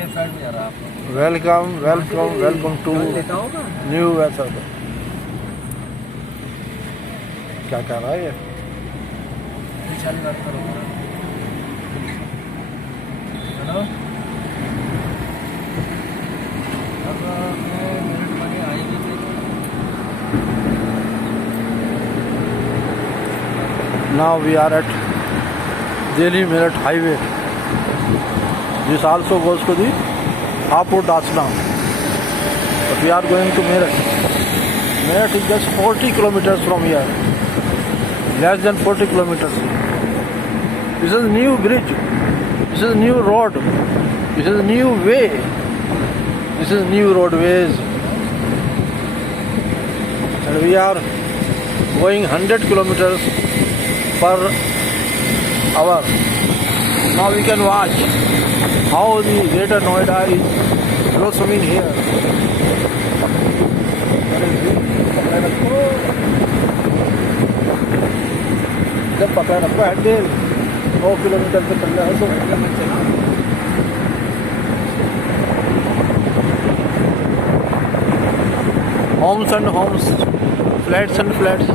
Left side में जा रहा है आपको। Welcome welcome welcome to new vessel. क्या कह रहा है ये? पीछे वाली बात करो। हेलो, अब मैं मेरठ वाली आई हुई थी। Now we are at Delhi Meerut highway. This also goes to the Hapur Dasna. But we are going to Meerut. Meerut is just 40 kilometers from here. Less than 40 kilometers. This is a new bridge. This is a new road. This is a new way. This is new roadways. And we are going 100 kilometers per hour. Now we can watch how the greater Noida is blossoming here. जब पकड़ रखो handle 9 kilometre पे चल रहा है तो homes and homes, flats and flats.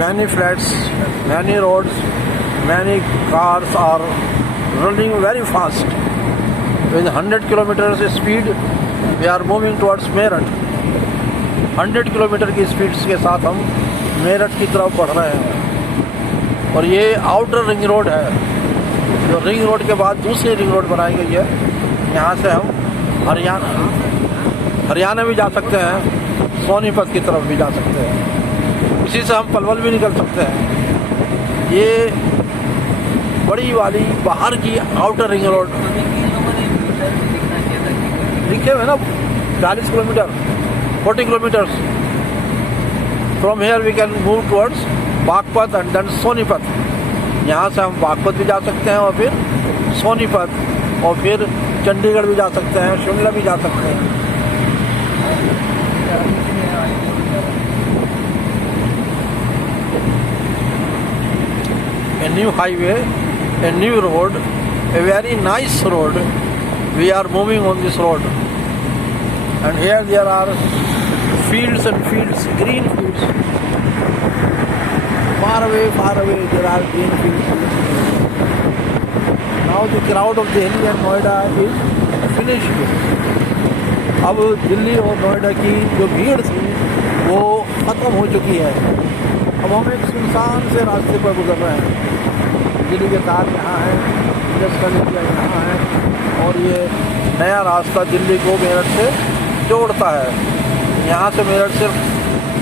Many flats, many roads, many cars are running very fast. With 100 kilometers speed, we are moving towards Meerut. 100 kilometre की speed के साथ हम मेरठ की तरफ बढ़ रहे हैं। और ये आउटर रिंग रोड है, जो रिंग रोड के बाद दूसरी रिंग रोड बनाई गई है। यहाँ से हम हरियाणा भी जा सकते हैं, सोनीपत की तरफ भी जा सकते हैं, इसी से हम पलवल भी निकल सकते हैं। ये बड़ी वाली बाहर की आउटर रिंग रोड लिखे हुए ना 40 kilometre 40 kilometers. From here we can move towards Baghpat and then Sonipat. यहाँ से हम बागपत भी जा सकते हैं और फिर सोनीपत और फिर चंडीगढ़ भी जा सकते हैं, शिमला भी जा सकते हैं। A new highway, a new road, a very nice road. We are moving on this road, and here there are fields and fields, green fields. Far away there are green fields. Now the crowd of Delhi and Noida is finished. अब दिल्ली और नोएडा की जो भीड़ थी वो ख़त्म हो चुकी है। अब हम एक सुनसान से रास्ते पर गुजर रहे हैं। दिल्ली के तार यहाँ है, इंडस्ट्रियल एरिया यहाँ है, और ये नया रास्ता दिल्ली को मेरठ से जोड़ता है। यहाँ से मेरठ सिर्फ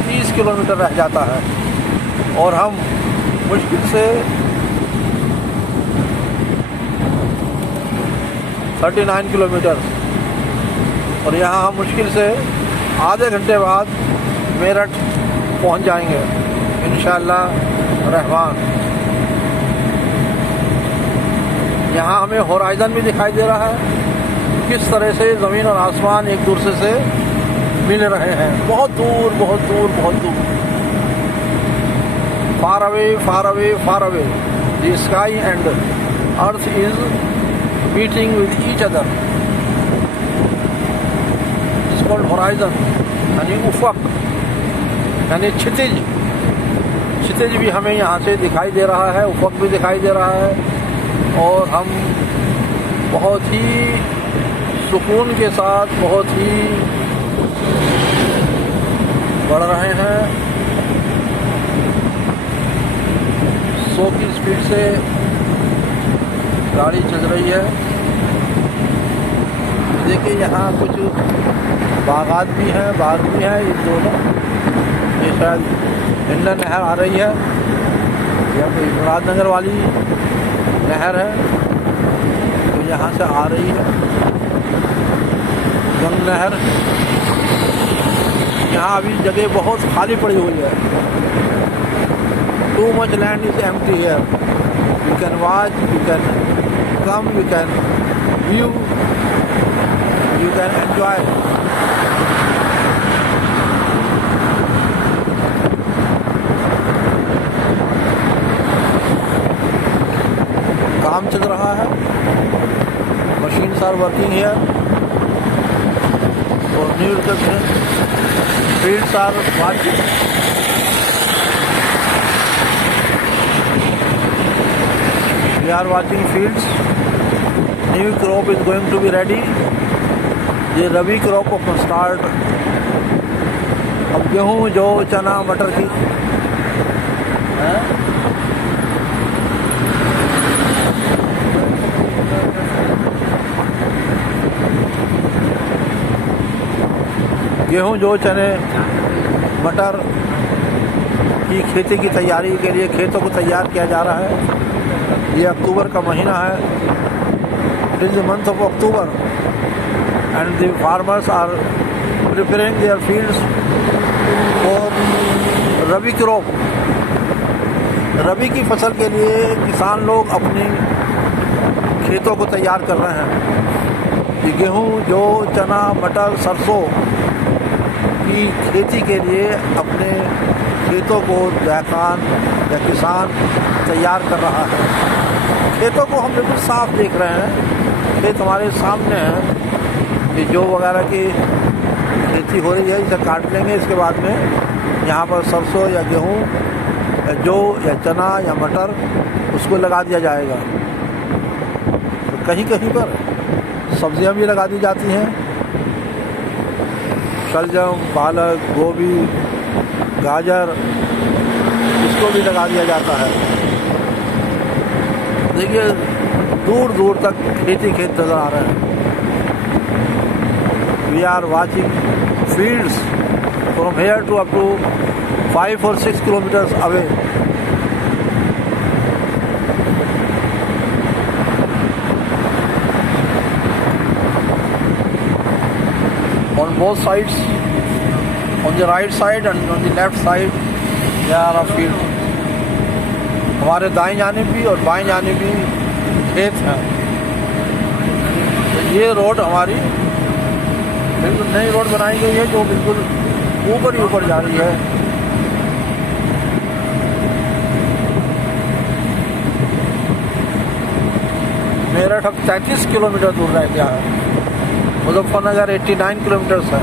30 किलोमीटर रह जाता है और हम मुश्किल से 39 किलोमीटर, और यहाँ हम मुश्किल से आधे घंटे बाद मेरठ पहुँच जाएंगे इंशाअल्लाह रहमान। यहाँ हमें होराइज़न भी दिखाई दे रहा है, किस तरह से ज़मीन और आसमान एक दूसरे से मिल रहे हैं। बहुत दूर बहुत दूर बहुत दूर। Far away far away far away the sky and earth is meeting with each other. It's called horizon, यानी उफक, यानी क्षितिज। क्षितिज भी हमें यहाँ से दिखाई दे रहा है, उफक भी दिखाई दे रहा है, और हम बहुत ही सुकून के साथ बहुत ही बढ़ रहे हैं। 100 की स्पीड से गाड़ी चल रही है। देखिए यहाँ कुछ बागात भी हैं, बाग भी हैं, ये दोनों। ये शायद हिंडन नहर आ रही है या कोई मुरादनगर वाली नहर है, तो यहाँ से आ रही है गंग नहर। यहाँ अभी जगह बहुत खाली पड़ी हुई है। Too much land is empty here. You can watch, you can come, you can view you can enjoy. काम चल रहा है, machines are working here for new reception. Fields are watching. We are watching fields. New crop is going to be ready. ये रबी crop को start. अब गेहूँ, जौ, चना, मटर की गेहूँ, जौ, चने, मटर की खेती की तैयारी के लिए खेतों को तैयार किया जा रहा है। ये अक्टूबर का महीना है। It is the month of October and the farmers are preparing their fields for rabi crop. रबी की फसल के लिए किसान लोग अपनी खेतों को तैयार कर रहे हैं। ये गेहूँ, जौ, चना, मटर, सरसों की खेती के लिए अपने खेतों को दहकान या किसान तैयार कर रहा है। खेतों को हम बिल्कुल साफ देख रहे हैं। खेत हमारे सामने है। ये जौ वगैरह की खेती हो रही है, इसे काट लेंगे। इसके बाद में यहाँ पर सरसों या गेहूँ या जौ या चना या मटर उसको लगा दिया जाएगा। तो कहीं कहीं पर सब्जियाँ भी लगा दी जाती हैं। शलजम, पालक, गोभी, गाजर, इसको भी लगा दिया जाता है। देखिए दूर दूर तक खेती खेत नजर आ रहे हैं। We are watching fields from here to up to 5 or 6 kilometers away. On both sides, on the right side and on the left side, there are fields. हमारे दाएं जानिब भी और बाएं जानिब भी खेत हैं। तो ये रोड हमारी बिल्कुल नई रोड बनाई गई है जो बिल्कुल ऊपर ही ऊपर जा रही है। मेरठ अब 33 किलोमीटर दूर रह गया है। मुजफ्फरनगर 89 किलोमीटर है।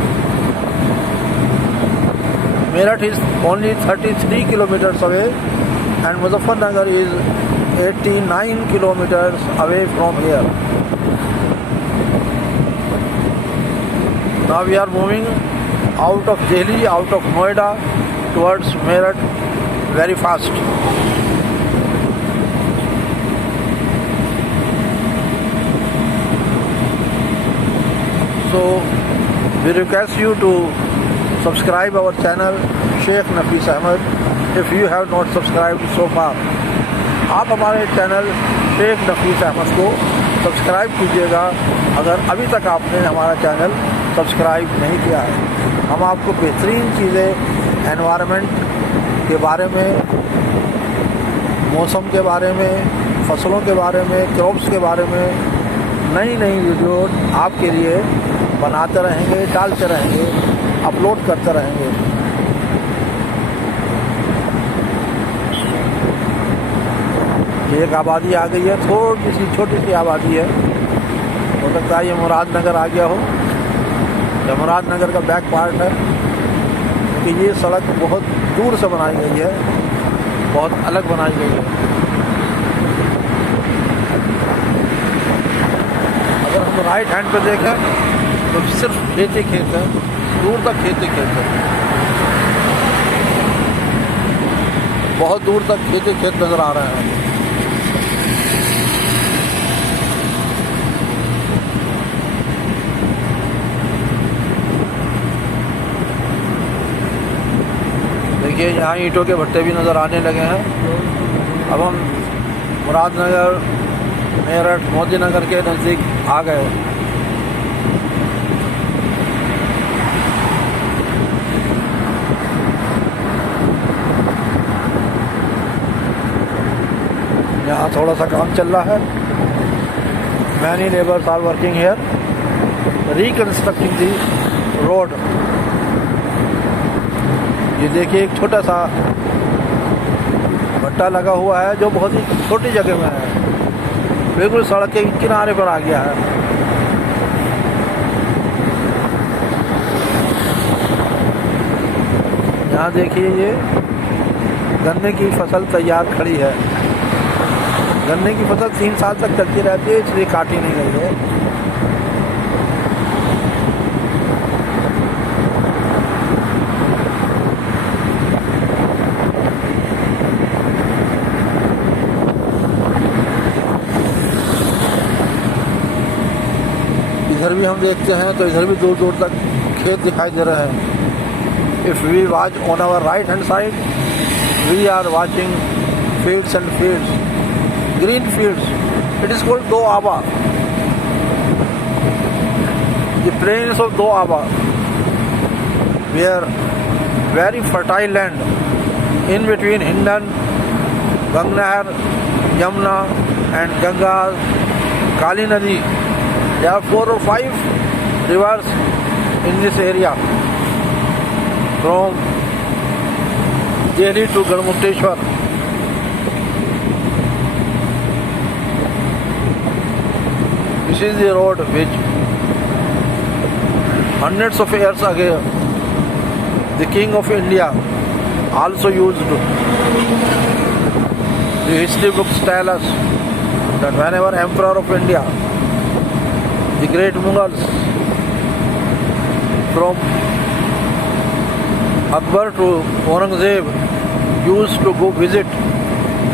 Meerut is only 33 kilometres away and Muzaffarnagar is 89 kilometres away from here. Now we are moving out of Delhi, out of Noida towards Meerut very fast. So we request you to subscribe our channel Sheikh Nafis Ahmed if you have not subscribed so far. आप हमारे channel Sheikh नफीस अहमद को subscribe कीजिएगा अगर अभी तक आपने हमारा channel subscribe नहीं किया है। हम आपको बेहतरीन चीज़ें एनवायरनमेंट के बारे में, मौसम के बारे में, फसलों के बारे में, क्रॉप्स के बारे में नई नई वीडियो आपके लिए बनाते रहेंगे, डालते रहेंगे, अपलोड करते रहेंगे। एक आबादी आ गई है, थोड़ी सी छोटी सी आबादी है। हो सकता है ये मुरादनगर आ गया हो, या मुरादनगर का बैक पार्ट है, क्योंकि ये सड़क बहुत दूर से बनाई गई है, बहुत अलग बनाई गई है। अगर हम राइट हैंड पे देखें तो सिर्फ खेत ही खेत है, दूर तक खेत ही खेत है, बहुत दूर तक खेत ही खेत नज़र आ रहे हैं। देखिए यहाँ ईंटों के भट्टे भी नज़र आने लगे हैं। अब हम मुरादनगर, मेरठ, मोदी नगर के नज़दीक आ गए। यहाँ थोड़ा सा काम चल रहा है। Many laborers are working here, reconstructing the road. ये देखिए एक छोटा सा भट्टा लगा हुआ है जो बहुत ही छोटी जगह में है, बिल्कुल सड़क के किनारे पर आ गया है। यहाँ देखिए ये गन्ने की फसल तैयार खड़ी है। गन्ने की फसल 3 साल तक चलती रहती है, इसलिए काटी नहीं गई है। इधर भी हम देखते हैं तो इधर भी दूर दूर तक खेत दिखाई दे रहे हैं। If we watch on our right hand side, we are watching fields and fields, green fields. It is called Doaba. The plains of Doaba, where very fertile land in between Hindan, Gangnahar, Yamuna and Ganga, Kali Nadi. There are 4 or 5 rivers in this area. From Delhi to Garmukteshwar. This is the road which hundreds of years ago the King of India also used. The history books tell us that whenever Emperor of India, the great Mughals, from Akbar to Aurangzeb used to go visit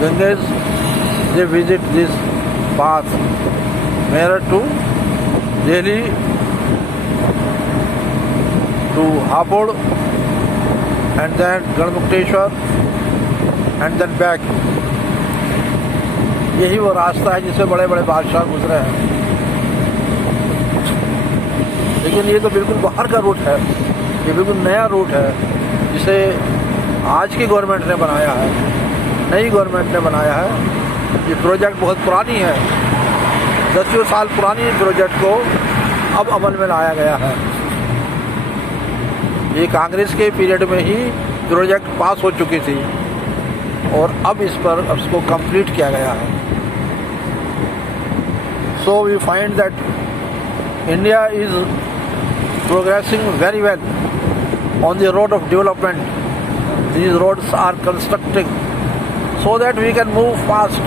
Ganges, they visit this path, Meerut to Delhi to Hapod and then Garmukteshwar and then back. यही वो रास्ता है जिससे बड़े बड़े बादशाह गुजरे हैं। लेकिन ये तो बिल्कुल बाहर का रूट है, ये बिल्कुल नया रूट है जिसे आज की गवर्नमेंट ने बनाया है, नई गवर्नमेंट ने बनाया है। ये प्रोजेक्ट बहुत पुरानी है, 10 साल पुरानी प्रोजेक्ट को अब अमल में लाया गया है। ये कांग्रेस के पीरियड में ही प्रोजेक्ट पास हो चुकी थी और अब इसको कंप्लीट किया गया है। So we find that India is progressing very well on the road of development. These roads are constructing so that we can move fast,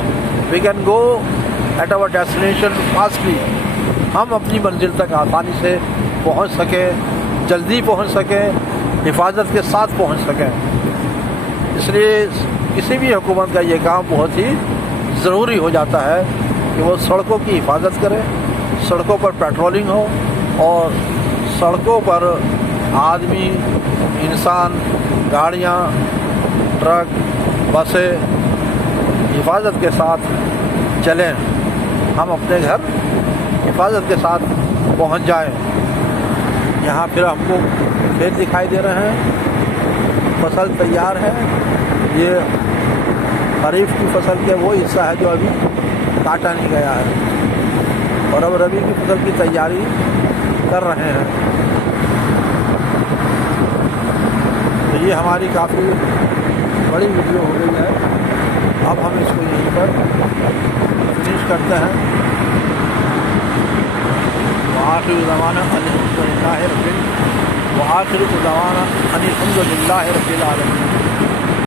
we can go at our destination fastly. हम अपनी मंजिल तक आसानी से पहुंच सकें, जल्दी पहुंच सकें, हिफाजत के साथ पहुंच सकें। इसलिए किसी भी हुकूमत का ये काम बहुत ही ज़रूरी हो जाता है कि वो सड़कों की हिफाजत करे, सड़कों पर पेट्रोलिंग हो और सड़कों पर आदमी, इंसान, गाड़ियाँ, ट्रक, बसें हिफाजत के साथ चलें, हम अपने घर हिफाजत के साथ पहुंच जाएं। यहाँ फिर हमको खेत दिखाई दे रहे हैं, फसल तैयार है। ये खरीफ की फसल के वो हिस्सा है जो अभी काटा नहीं गया है और अब रबी की फसल की तैयारी कर रहे हैं। तो ये हमारी काफ़ी बड़ी वीडियो हो गई है, अब हम इसको यहीं पर फिनिश करते हैं। आखिर ज़माना अल्हम्दुलिल्लाहि रब्बिल आलमीन।